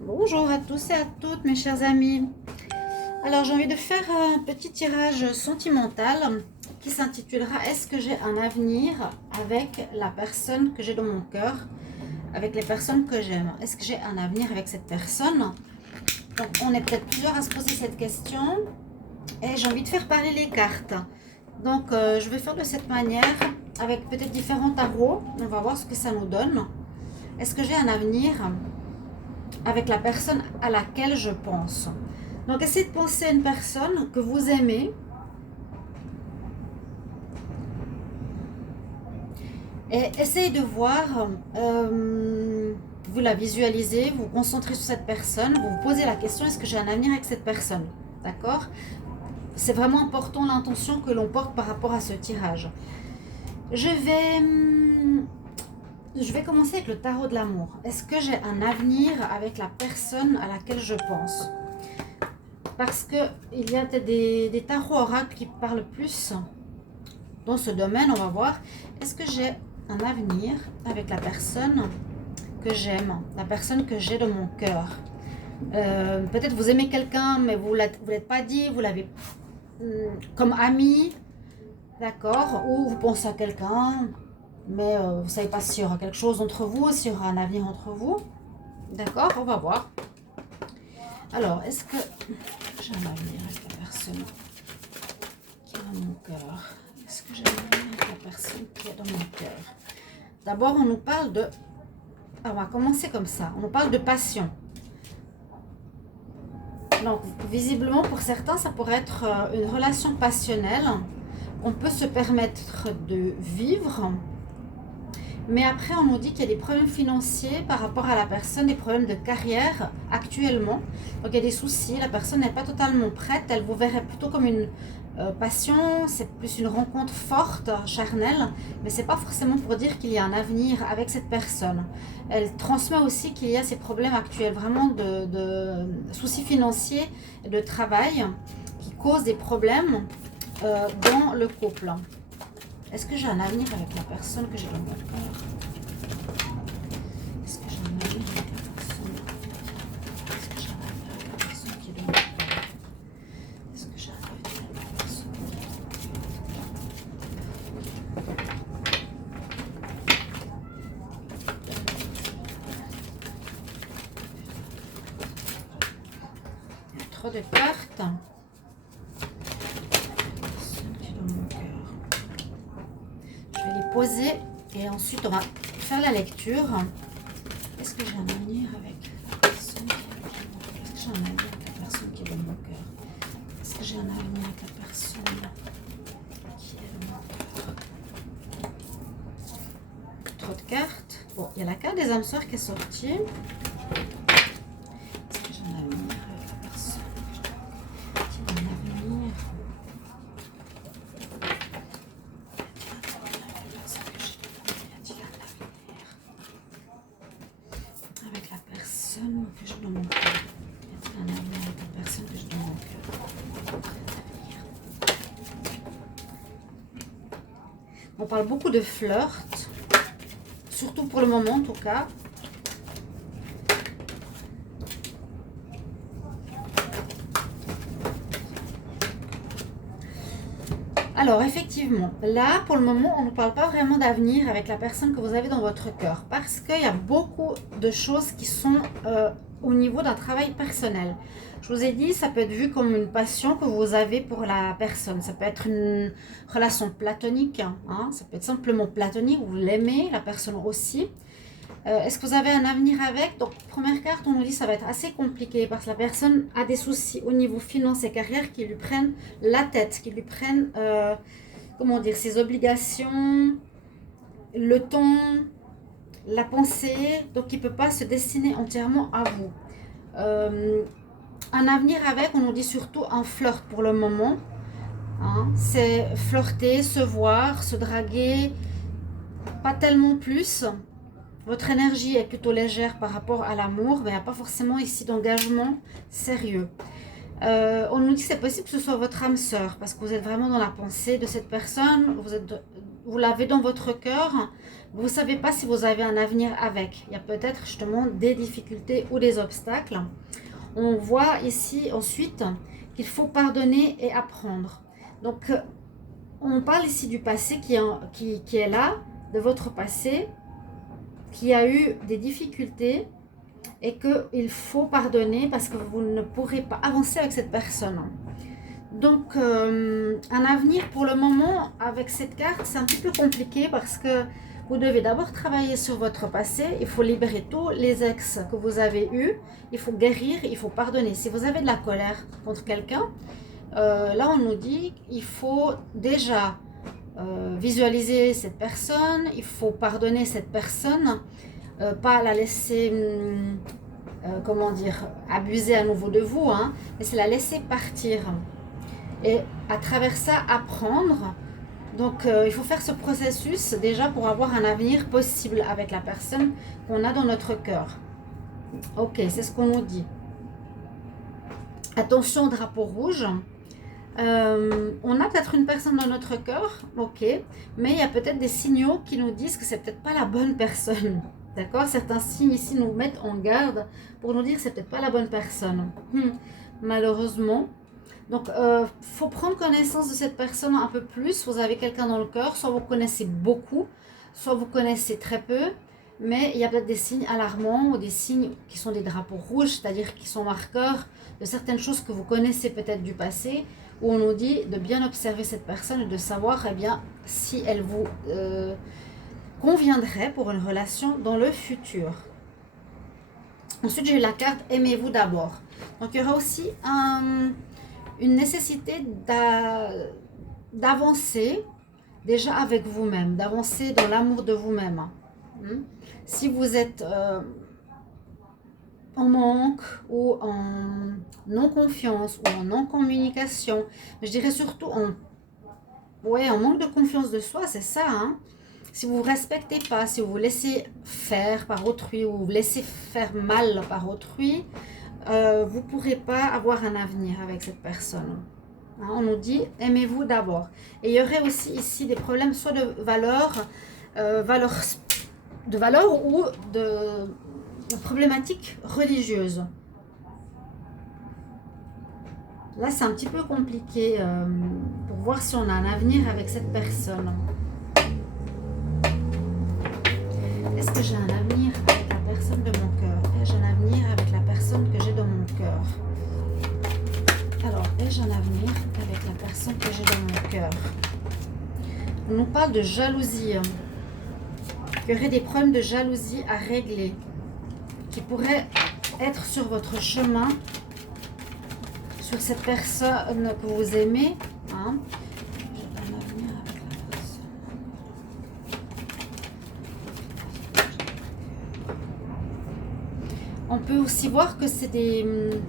Bonjour à tous et à toutes mes chers amis. Alors j'ai envie de faire un petit tirage sentimental qui s'intitulera Est-ce que j'ai un avenir avec la personne que j'ai dans mon cœur, avec les personnes que j'aime? Est-ce que j'ai un avenir avec cette personne? Donc on est peut-être plusieurs à se poser cette question et j'ai envie de faire parler les cartes. Donc je vais faire de cette manière avec peut-être différents tarots. On va voir ce que ça nous donne. Est-ce que j'ai un avenir avec la personne à laquelle je pense? Donc essayez de penser à une personne que vous aimez et essayez de voir, vous la visualisez, vous vous concentrez sur cette personne, vous vous posez la question, est-ce que j'ai un avenir avec cette personne? D'accord? C'est vraiment important l'intention que l'on porte par rapport à ce tirage. Je vais commencer avec le tarot de l'amour. Est-ce que j'ai un avenir avec la personne à laquelle je pense? Parce qu'il y a des tarots oracles qui parlent plus dans ce domaine. On va voir. Est-ce que j'ai un avenir avec la personne que j'aime, la personne que j'ai dans mon cœur? Peut-être vous aimez quelqu'un, mais vous ne l'êtes pas dit, vous l'avez comme ami, d'accord? Ou vous pensez à quelqu'un, mais vous ne savez pas s'il y aura quelque chose entre vous, s'il y aura un avenir entre vous. D'accord? On va voir. Alors, est-ce que j'ai un avenir avec la personne qui est dans mon cœur? Est-ce que j'ai un avenir avec la personne qui est dans mon cœur? D'abord, on nous parle de... on va commencer comme ça. On nous parle de passion. Donc, visiblement, pour certains, ça pourrait être une relation passionnelle. On peut se permettre de vivre. Mais après, on nous dit qu'il y a des problèmes financiers par rapport à la personne, des problèmes de carrière actuellement. Donc, il y a des soucis, la personne n'est pas totalement prête. Elle vous verrait plutôt comme une passion, c'est plus une rencontre forte, charnelle. Mais ce n'est pas forcément pour dire qu'il y a un avenir avec cette personne. Elle transmet aussi qu'il y a ces problèmes actuels, vraiment de soucis financiers et de travail qui causent des problèmes dans le couple. Est-ce que j'ai un avenir avec la personne que j'ai dans mon cœur? Est-ce que j'ai un avenir avec la personne? Est-ce que j'ai un avenir avec la personne qui est dans mon cœur? Est-ce que j'ai un avenir avec la personne qui est dans mon cœur? Il y a trop de cartes. Poser et ensuite on va faire la lecture. Est-ce que j'ai un avenir avec la personne qui est dans mon cœur? Est-ce que j'ai un avenir avec la personne qui est dans mon cœur? Est-ce que j'ai un avenir avec la personne qui est dans mon cœur? Trop de cartes. Bon, il y a la carte des âmes sœurs qui est sortie. Est-ce que j'ai un avenir avec la personne qui a un avenir? Que j'ai dans mon cœur. Est-ce qu'il y a un avenir avec la personne que j'ai dans mon cœur? On parle beaucoup de flirt, surtout pour le moment en tout cas. Alors effectivement, là pour le moment on ne parle pas vraiment d'avenir avec la personne que vous avez dans votre cœur parce qu'il y a beaucoup de choses qui sont au niveau d'un travail personnel. Je vous ai dit, ça peut être vu comme une passion que vous avez pour la personne. Ça peut être une relation platonique, hein, ça peut être simplement platonique, vous l'aimez, la personne aussi. Est-ce que vous avez un avenir avec? Donc, première carte, on nous dit que ça va être assez compliqué parce que la personne a des soucis au niveau finance et carrière qui lui prennent la tête, qui lui prennent, comment dire, ses obligations, le temps, la pensée. Donc, il ne peut pas se destiner entièrement à vous. Un avenir avec, on nous dit surtout un flirt pour le moment. Hein, c'est flirter, se voir, se draguer, pas tellement plus. Votre énergie est plutôt légère par rapport à l'amour, mais il n'y a pas forcément ici d'engagement sérieux. On nous dit que c'est possible que ce soit votre âme sœur, parce que vous êtes vraiment dans la pensée de cette personne, vous êtes vous l'avez dans votre cœur, vous ne savez pas si vous avez un avenir avec. Il y a peut-être justement des difficultés ou des obstacles. On voit ici ensuite qu'il faut pardonner et apprendre. Donc, on parle ici du passé qui est là, de votre passé, qui a eu des difficultés et qu'il faut pardonner parce que vous ne pourrez pas avancer avec cette personne. Donc, un avenir pour le moment avec cette carte, c'est un petit peu compliqué parce que vous devez d'abord travailler sur votre passé. Il faut libérer tous les ex que vous avez eus. Il faut guérir, il faut pardonner. Si vous avez de la colère contre quelqu'un, là on nous dit qu'il faut déjà visualiser cette personne. Il faut pardonner cette personne, pas la laisser, comment dire, abuser à nouveau de vous, hein, mais c'est la laisser partir. Et à travers ça, apprendre. Donc, il faut faire ce processus déjà pour avoir un avenir possible avec la personne qu'on a dans notre cœur. Ok, c'est ce qu'on nous dit. Attention au drapeau rouge. On a peut-être une personne dans notre cœur, ok, mais il y a peut-être des signaux qui nous disent que c'est peut-être pas la bonne personne. D'accord? Certains signes ici nous mettent en garde pour nous dire que c'est peut-être pas la bonne personne. Malheureusement. Donc, faut prendre connaissance de cette personne un peu plus. Vous avez quelqu'un dans le cœur, soit vous connaissez beaucoup, soit vous connaissez très peu. Mais il y a peut-être des signes alarmants ou des signes qui sont des drapeaux rouges, c'est-à-dire qui sont marqueurs de certaines choses que vous connaissez peut-être du passé, où on nous dit de bien observer cette personne et de savoir eh bien, si elle vous conviendrait pour une relation dans le futur. Ensuite, j'ai eu la carte « Aimez-vous d'abord ». Donc, il y aura aussi une nécessité d'avancer déjà avec vous-même, d'avancer dans l'amour de vous-même. Si vous êtes en manque ou en non-confiance ou en non-communication, je dirais surtout en manque de confiance de soi, c'est ça, hein? Si vous ne vous respectez pas, si vous vous laissez faire par autrui ou vous laissez faire mal par autrui, vous ne pourrez pas avoir un avenir avec cette personne. Hein, on nous dit, aimez-vous d'abord. Et il y aurait aussi ici des problèmes soit de valeur ou de problématiques religieuses. Là, c'est un petit peu compliqué pour voir si on a un avenir avec cette personne. Est-ce que j'ai un avenir avec la personne de mon cœur? Ai-je un avenir avec la personne que j'ai dans mon cœur? Alors, ai-je un avenir avec la personne que j'ai dans mon cœur? On nous parle de jalousie. Il y aurait des problèmes de jalousie à régler qui pourraient être sur votre chemin, sur cette personne que vous aimez. Hein. J'ai un avenir avec la personne. On peut aussi voir que c'est qu'il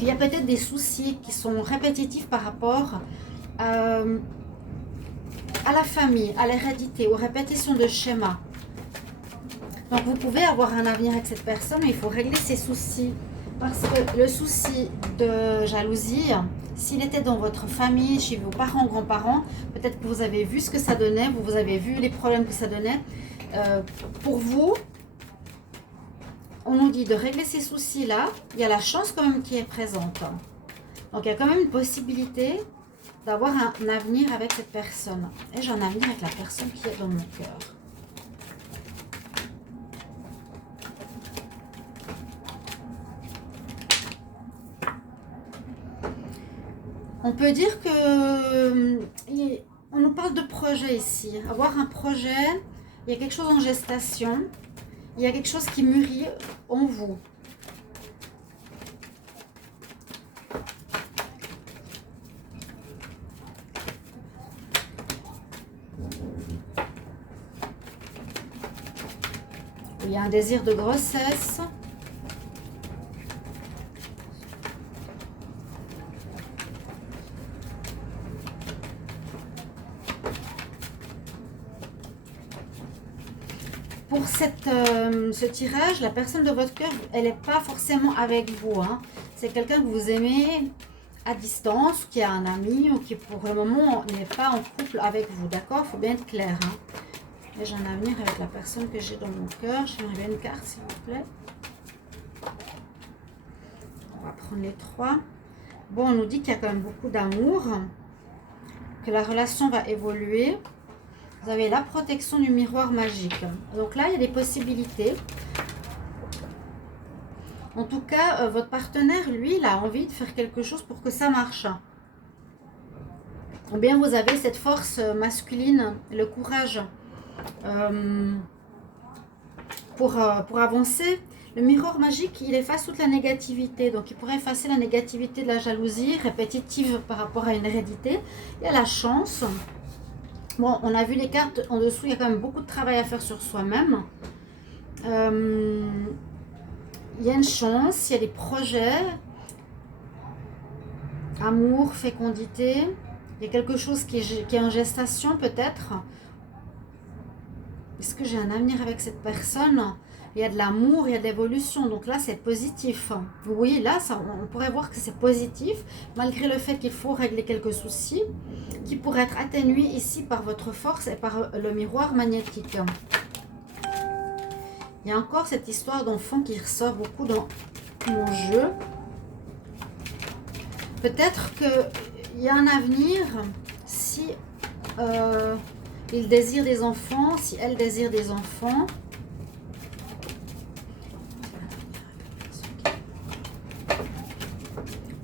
y a peut-être des soucis qui sont répétitifs par rapport à la famille, à l'hérédité, aux répétitions de schémas. Donc vous pouvez avoir un avenir avec cette personne, mais il faut régler ces soucis. Parce que le souci de jalousie, s'il était dans votre famille, chez vos parents, grands-parents, peut-être que vous avez vu ce que ça donnait, vous avez vu les problèmes que ça donnait. Pour vous, on nous dit de régler ces soucis-là. Il y a la chance quand même qui est présente. Donc il y a quand même une possibilité d'avoir un avenir avec cette personne. Et j'ai un avenir avec la personne qui est dans mon cœur. On peut dire que on nous parle de projet ici. Avoir un projet, il y a quelque chose en gestation, il y a quelque chose qui mûrit en vous. Il y a un désir de grossesse. Pour ce tirage, la personne de votre cœur, elle n'est pas forcément avec vous. Hein. C'est quelqu'un que vous aimez à distance, qui a un ami ou qui pour le moment n'est pas en couple avec vous, d'accord? Il faut bien être clair. Hein. Et j'ai un avenir avec la personne que j'ai dans mon cœur. J'aimerais bien une carte, s'il vous plaît. On va prendre les 3. Bon, on nous dit qu'il y a quand même beaucoup d'amour, que la relation va évoluer. Vous avez la protection du miroir magique. Donc là, il y a des possibilités. En tout cas, votre partenaire, lui, il a envie de faire quelque chose pour que ça marche. Ou bien vous avez cette force masculine, le courage pour avancer. Le miroir magique, il efface toute la négativité. Donc, il pourrait effacer la négativité de la jalousie répétitive par rapport à une hérédité. Il y a la chance. Bon, on a vu les cartes en dessous. Il y a quand même beaucoup de travail à faire sur soi-même. Il y a une chance, il y a des projets, amour, fécondité. Il y a quelque chose qui est en gestation peut-être. Est-ce que j'ai un avenir avec cette personne? Il y a de l'amour, il y a de l'évolution. Donc là, c'est positif. Oui, là, on pourrait voir que c'est positif, malgré le fait qu'il faut régler quelques soucis qui pourraient être atténués ici par votre force et par le miroir magnétique. Il y a encore cette histoire d'enfant qui ressort beaucoup dans mon jeu. Peut-être qu'il y a un avenir si il désire des enfants, si elle désire des enfants.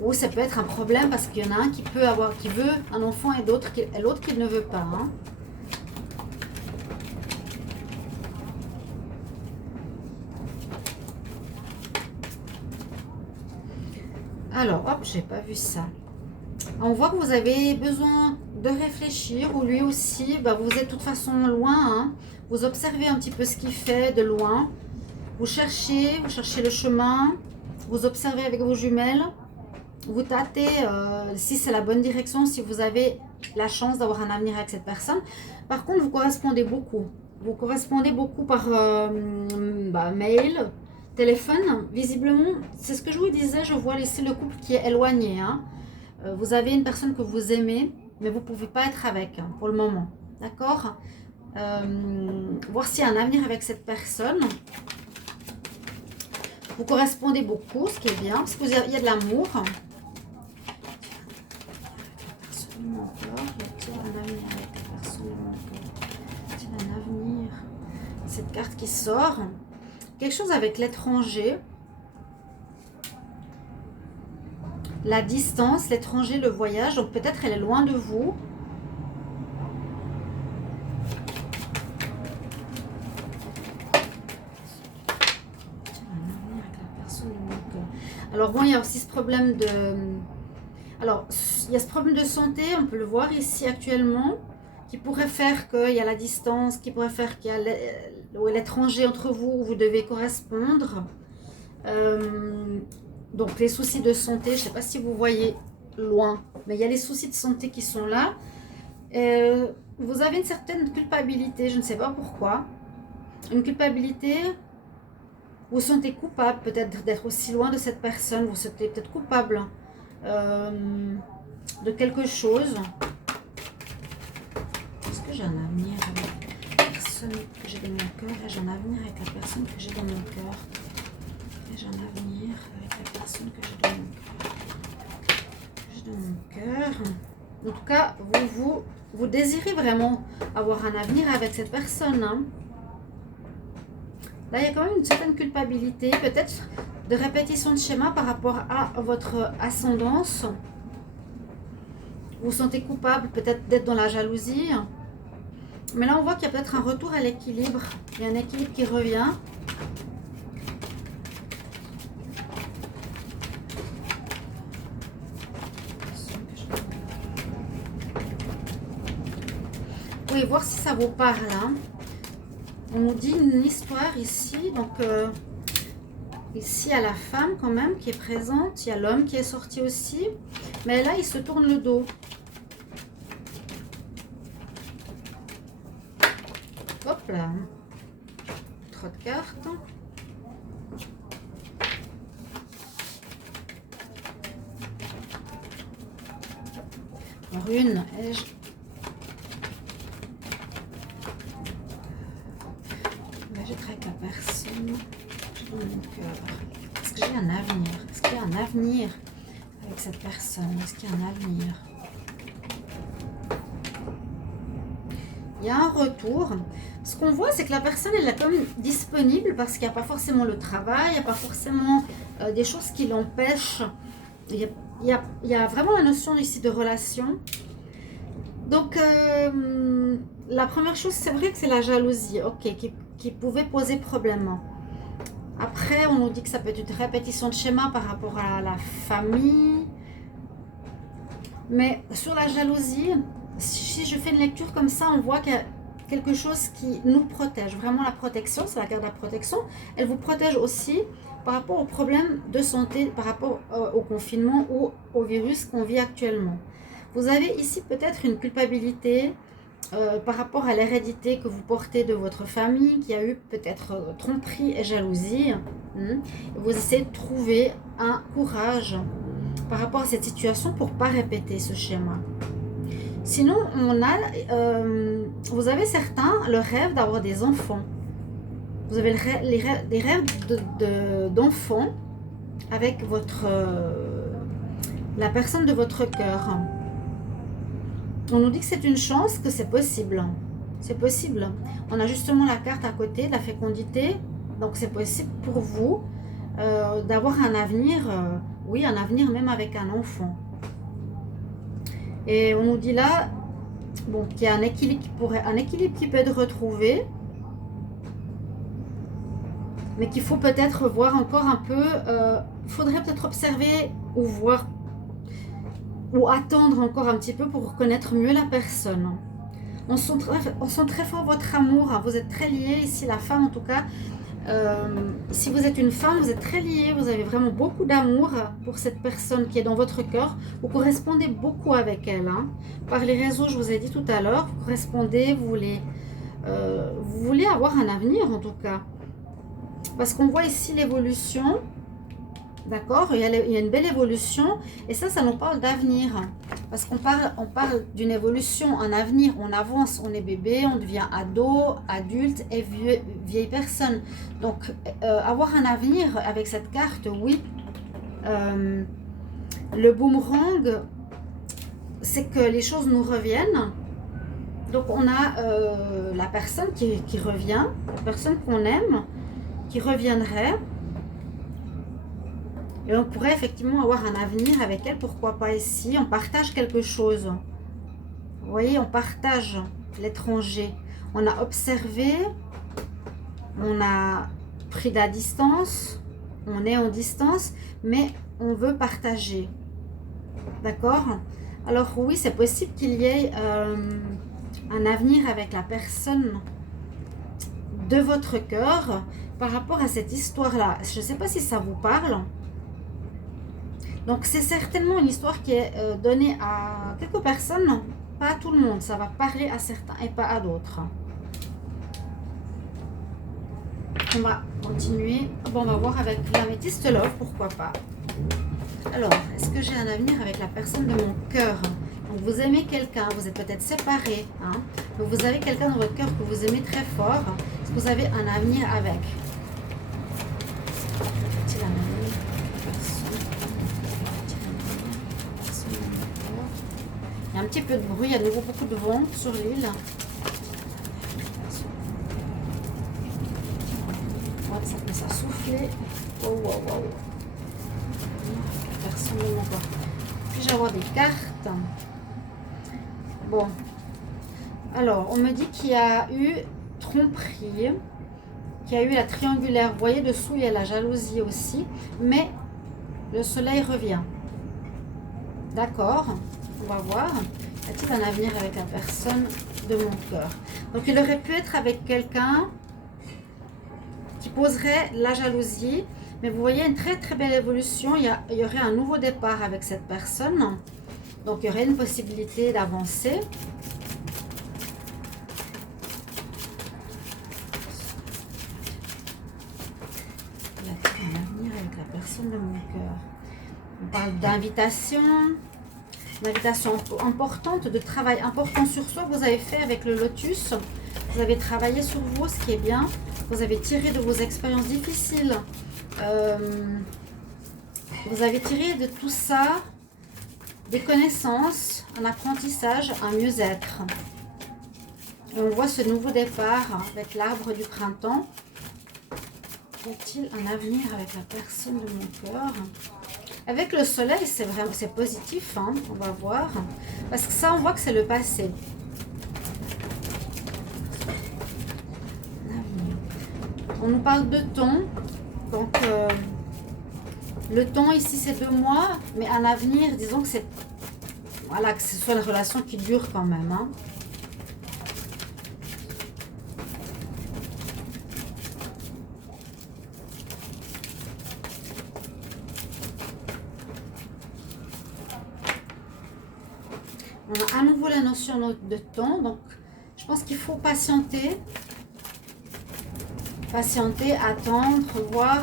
Ou ça peut être un problème parce qu'il y en a un qui veut un enfant et l'autre qui ne veut pas. Hein. Alors, hop, j'ai pas vu ça. On voit que vous avez besoin de réfléchir, ou lui aussi, vous êtes de toute façon loin. Hein. Vous observez un petit peu ce qu'il fait de loin. Vous cherchez le chemin. Vous observez avec vos jumelles. Vous tâtez si c'est la bonne direction, si vous avez la chance d'avoir un avenir avec cette personne. Par contre, vous correspondez beaucoup. Vous correspondez beaucoup par mail, téléphone. Visiblement, c'est ce que je vous disais, je vois ici le couple qui est éloigné. Hein. Vous avez une personne que vous aimez, mais vous ne pouvez pas être avec pour le moment. D'accord? Voir s'il y a un avenir avec cette personne. Vous correspondez beaucoup, ce qui est bien, parce qu'il y a de l'amour. Un avenir. Cette carte qui sort. Quelque chose avec l'étranger. La distance, l'étranger, le voyage. Donc peut-être elle est loin de vous. Alors bon, il y a aussi ce problème de... Alors, il y a ce problème de santé, on peut le voir ici actuellement, qui pourrait faire qu'il y a la distance, qui pourrait faire qu'il y a l'étranger entre vous, où vous devez correspondre. Donc, les soucis de santé, je ne sais pas si vous voyez loin, mais il y a les soucis de santé qui sont là. Vous avez une certaine culpabilité, je ne sais pas pourquoi. Une culpabilité, vous vous sentez coupable peut-être d'être aussi loin de cette personne, vous vous sentez peut-être coupable de quelque chose. Est-ce que j'ai un avenir avec la personne que j'ai dans mon cœur? J'ai un avenir avec la personne que j'ai dans mon cœur. J'ai un avenir avec la personne que j'ai dans mon cœur. En tout cas, vous désirez vraiment avoir un avenir avec cette personne. Hein. Là, il y a quand même une certaine culpabilité, peut-être de répétition de schéma par rapport à votre ascendance. Vous vous sentez coupable peut-être d'être dans la jalousie. Mais là, on voit qu'il y a peut-être un retour à l'équilibre. Il y a un équilibre qui revient. Vous pouvez voir si ça vous parle. Hein. On nous dit une histoire ici. Donc, ici, il y a la femme quand même qui est présente. Il y a l'homme qui est sorti aussi. Mais là, il se tourne le dos. Hop là. Trop de cartes. encore une. J'étais avec la personne dans mon cœur. Est-ce que j'ai un avenir? Est-ce qu'il y a un avenir avec cette personne? Est-ce qu'il y a un avenir? Il y a un retour. Ce qu'on voit, c'est que la personne, elle est comme disponible parce qu'il n'y a pas forcément le travail, il n'y a pas forcément des choses qui l'empêchent. Il y a vraiment la notion ici de relation. Donc, la première chose, c'est vrai que c'est la jalousie, ok, qui pouvait poser problème. Après, on nous dit que ça peut être une répétition de schéma par rapport à la famille. Mais sur la jalousie, si je fais une lecture comme ça, on voit qu'il y a quelque chose qui nous protège. Vraiment la protection, c'est la carte de la protection. Elle vous protège aussi par rapport aux problèmes de santé, par rapport au confinement ou au virus qu'on vit actuellement. Vous avez ici peut-être une culpabilité par rapport à l'hérédité que vous portez de votre famille, qui a eu peut-être tromperie et jalousie. Vous essayez de trouver un courage par rapport à cette situation pour ne pas répéter ce schéma. Sinon, vous avez certains le rêve d'avoir des enfants. Vous avez des rêves d'enfants avec la personne de votre cœur. On nous dit que c'est une chance, que c'est possible. C'est possible. On a justement la carte à côté de la fécondité. Donc c'est possible pour vous d'avoir un avenir, oui, un avenir même avec un enfant. Et on nous dit là, bon, qu'il y a un équilibre qui peut être retrouvé, mais qu'il faut peut-être voir encore un peu. Il faudrait peut-être observer ou voir ou attendre encore un petit peu pour connaître mieux la personne. On sent très fort votre amour. Vous êtes très liés ici, la femme en tout cas. Si vous êtes une femme, vous êtes très liés, vous avez vraiment beaucoup d'amour pour cette personne qui est dans votre cœur. Vous correspondez beaucoup avec elle. Par les réseaux, je vous ai dit tout à l'heure, vous correspondez, vous voulez avoir un avenir en tout cas. Parce qu'on voit ici l'évolution. D'accord, il y a une belle évolution et ça nous parle d'avenir. Parce qu'on parle d'une évolution, un avenir, on avance, on est bébé, on devient ado, adulte et vieille personne. Donc, avoir un avenir avec cette carte, oui. Le boomerang, c'est que les choses nous reviennent. Donc, on a la personne qui revient, la personne qu'on aime, qui reviendrait. Et on pourrait effectivement avoir un avenir avec elle, pourquoi pas ici. On partage quelque chose. Vous voyez, on partage l'étranger. On a observé, on a pris de la distance, on est en distance, mais on veut partager. D'accord? Alors oui, c'est possible qu'il y ait un avenir avec la personne de votre cœur par rapport à cette histoire-là. Je ne sais pas si ça vous parle. Donc, c'est certainement une histoire qui est donnée à quelques personnes, pas à tout le monde. Ça va parler à certains et pas à d'autres. On va continuer. Bon, on va voir avec l'améthyste love, pourquoi pas. Alors, est-ce que j'ai un avenir avec la personne de mon cœur? Donc, vous aimez quelqu'un, vous êtes peut-être séparés. Donc, vous avez quelqu'un dans votre cœur que vous aimez très fort. Est-ce que vous avez un avenir avec? Il y a un petit peu de bruit, il y a de nouveau beaucoup de vent sur l'île. Ouais, ça commence à souffler. Oh, wow, wow. Personne ne m'envoie. Puis-je avoir des cartes? Bon. Alors, on me dit qu'il y a eu tromperie, qu'il y a eu la triangulaire. Vous voyez, dessous, il y a la jalousie aussi. Mais le soleil revient. D'accord. On va voir. Y a-t-il un avenir avec la personne de mon cœur? Donc, il aurait pu être avec quelqu'un qui poserait la jalousie. Mais vous voyez une très très belle évolution. Il y aurait un nouveau départ avec cette personne. Donc, il y aurait une possibilité d'avancer. Y a-t-il un avenir avec la personne de mon cœur? On parle d'invitation. Une invitation importante, de travail important sur soi que vous avez fait avec le lotus. Vous avez travaillé sur vous, ce qui est bien. Vous avez tiré de vos expériences difficiles. Vous avez tiré de tout ça des connaissances, un apprentissage, un mieux-être. Et on voit ce nouveau départ avec l'arbre du printemps. Y a-t-il un avenir avec la personne de mon cœur? Avec le soleil, c'est vraiment, c'est positif, hein, on va voir. Parce que ça, on voit que c'est le passé. On nous parle de temps. Donc, le temps ici, c'est 2 mois. Mais un avenir, disons que c'est... Voilà, que ce soit une relation qui dure quand même, hein. On a à nouveau la notion de temps, donc je pense qu'il faut patienter. Patienter, attendre, voir.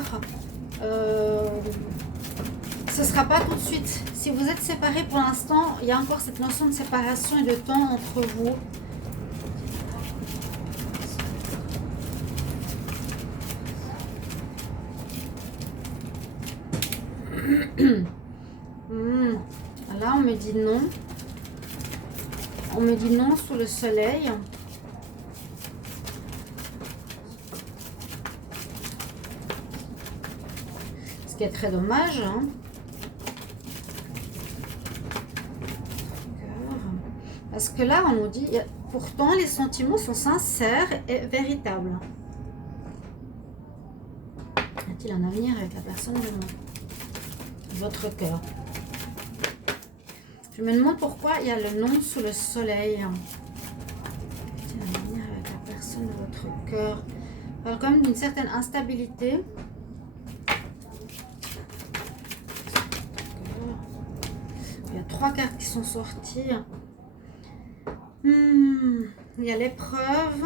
Ce ne sera pas tout de suite. Si vous êtes séparés pour l'instant, il y a encore cette notion de séparation et de temps entre vous. Là, on me dit non. On me dit non sous le soleil. Ce qui est très dommage. Hein. Parce que là, on nous dit, pourtant, les sentiments sont sincères et véritables. Y a-t-il un avenir avec la personne de votre cœur? Je me demande pourquoi il y a le nom sous le soleil. C'est un avenir avec la personne de votre cœur. On parle quand même d'une certaine instabilité. Il y a 3 cartes qui sont sorties. Il y a l'épreuve,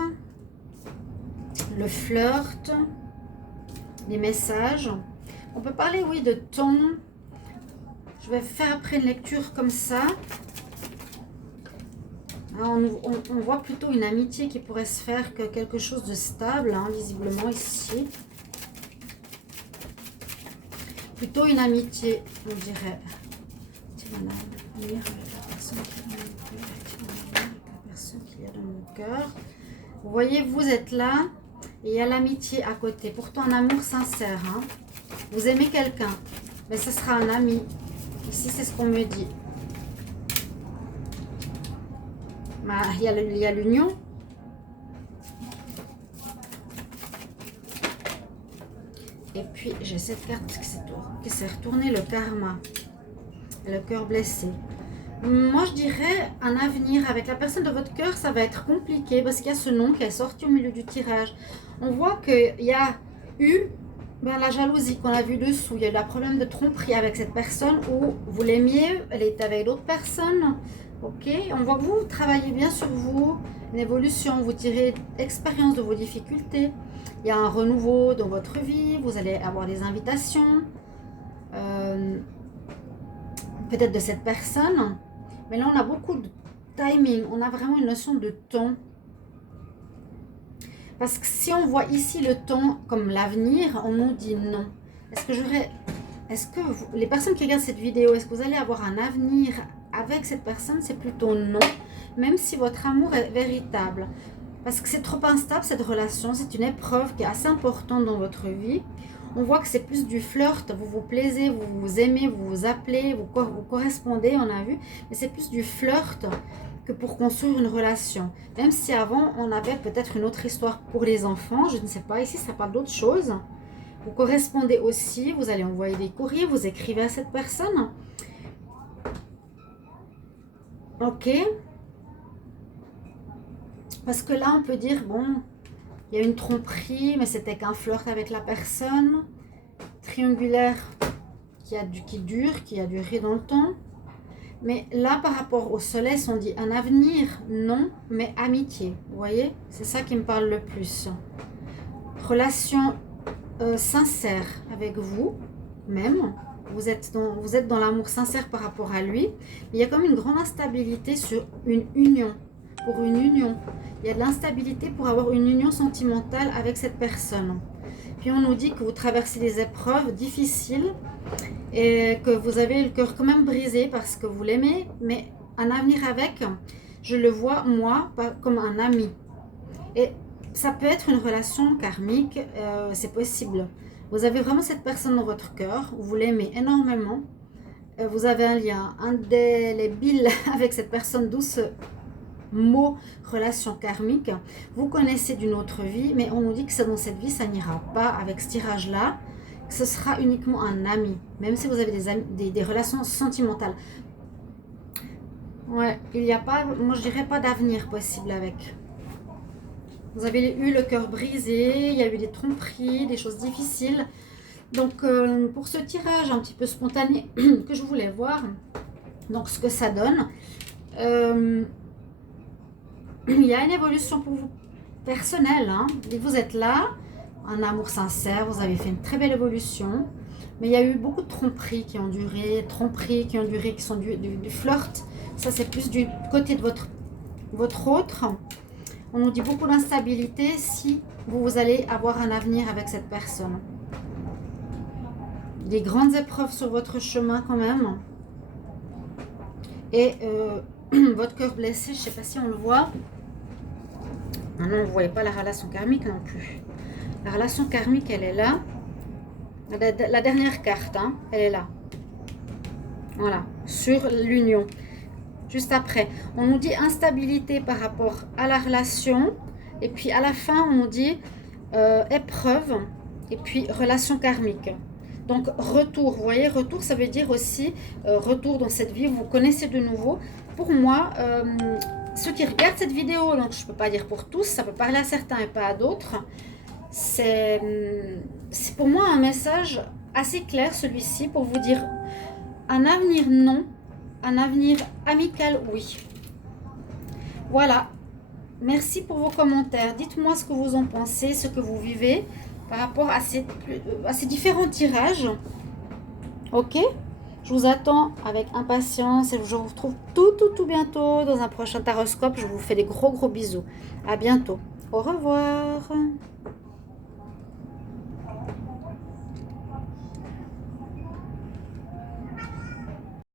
le flirt, les messages. On peut parler, oui, de temps. Je vais faire après une lecture comme ça. On voit plutôt une amitié qui pourrait se faire que quelque chose de stable, hein, visiblement ici. Plutôt une amitié, on dirait. Qui est dans mon cœur. Vous voyez, vous êtes là et il y a l'amitié à côté. Pourtant, un amour sincère. Hein. Vous aimez quelqu'un, mais ce sera un ami. Ici, c'est ce qu'on me dit. Il y a l'union. Et puis, j'ai cette carte qui s'est retournée, le karma. Le cœur blessé. Moi, je dirais un avenir avec la personne de votre cœur, ça va être compliqué parce qu'il y a ce nom qui est sorti au milieu du tirage. On voit qu'il y a eu la jalousie qu'on a vu dessous. Il y a eu un problème de tromperie avec cette personne où vous l'aimiez, elle était avec d'autres personnes. Ok, on voit que vous travaillez bien sur vous, une évolution, vous tirez expérience de vos difficultés. Il y a un renouveau dans votre vie, vous allez avoir des invitations. Peut-être de cette personne. Mais là, on a beaucoup de timing. On a vraiment une notion de temps. Parce que si on voit ici le temps comme l'avenir, on nous dit non. Est-ce que les personnes qui regardent cette vidéo, est-ce que vous allez avoir un avenir avec cette personne? C'est plutôt non. Même si votre amour est véritable. Parce que c'est trop instable cette relation. C'est une épreuve qui est assez importante dans votre vie. On voit que c'est plus du flirt, vous vous plaisez, vous vous aimez, vous vous appelez, vous correspondez, on a vu. Mais c'est plus du flirt que pour construire une relation. Même si avant, on avait peut-être une autre histoire pour les enfants, je ne sais pas. Ici, ça parle d'autre chose. Vous correspondez aussi, vous allez envoyer des courriers, vous écrivez à cette personne. Ok. Parce que là, on peut dire, bon... Il y a une tromperie, mais c'était qu'un flirt avec la personne. Triangulaire qui dure, qui a duré dans le temps. Mais là, par rapport au soleil, on dit un avenir, non, mais amitié. Vous voyez? C'est ça qui me parle le plus. Relation sincère avec vous, même. vous êtes dans l'amour sincère par rapport à lui. Mais il y a comme une grande instabilité sur une union. Pour une union. Il y a de l'instabilité pour avoir une union sentimentale avec cette personne. Puis on nous dit que vous traversez des épreuves difficiles et que vous avez le cœur quand même brisé parce que vous l'aimez, mais un avenir avec, je le vois moi pas comme un ami. Et ça peut être une relation karmique, c'est possible. Vous avez vraiment cette personne dans votre cœur, vous l'aimez énormément, vous avez un lien indélébile avec cette personne, d'où ce mot relation karmique. Vous connaissez d'une autre vie, mais on nous dit que ça, dans cette vie, ça n'ira pas avec ce tirage-là. Ce sera uniquement un ami, même si vous avez des relations sentimentales. Ouais, il n'y a pas, moi je dirais pas d'avenir possible avec. Vous avez eu le cœur brisé, il y a eu des tromperies, des choses difficiles. Donc pour ce tirage un petit peu spontané que je voulais voir, donc ce que ça donne, il y a une évolution pour vous personnelle. Hein. Vous êtes là, un amour sincère, vous avez fait une très belle évolution. Mais il y a eu beaucoup de tromperies qui ont duré, qui sont du flirt. Ça, c'est plus du côté de votre autre. On nous dit beaucoup d'instabilité si vous allez avoir un avenir avec cette personne. Des grandes épreuves sur votre chemin quand même. Et votre cœur blessé, je ne sais pas si on le voit. Ah non, vous ne voyez pas la relation karmique non plus. La relation karmique, elle est là. La dernière carte, hein, elle est là. Voilà, sur l'union. Juste après, on nous dit instabilité par rapport à la relation. Et puis à la fin, on nous dit épreuve. Et puis relation karmique. Donc retour, vous voyez, retour, ça veut dire aussi retour dans cette vie. Vous connaissez de nouveau. Pour moi, ceux qui regardent cette vidéo, donc je ne peux pas dire pour tous, ça peut parler à certains et pas à d'autres. C'est pour moi un message assez clair, celui-ci, pour vous dire un avenir non, un avenir amical oui. Voilà, merci pour vos commentaires. Dites-moi ce que vous en pensez, ce que vous vivez par rapport à ces différents tirages. Ok, je vous attends avec impatience et je vous retrouve tout bientôt dans un prochain taroscope. Je vous fais des gros bisous. À bientôt. Au revoir.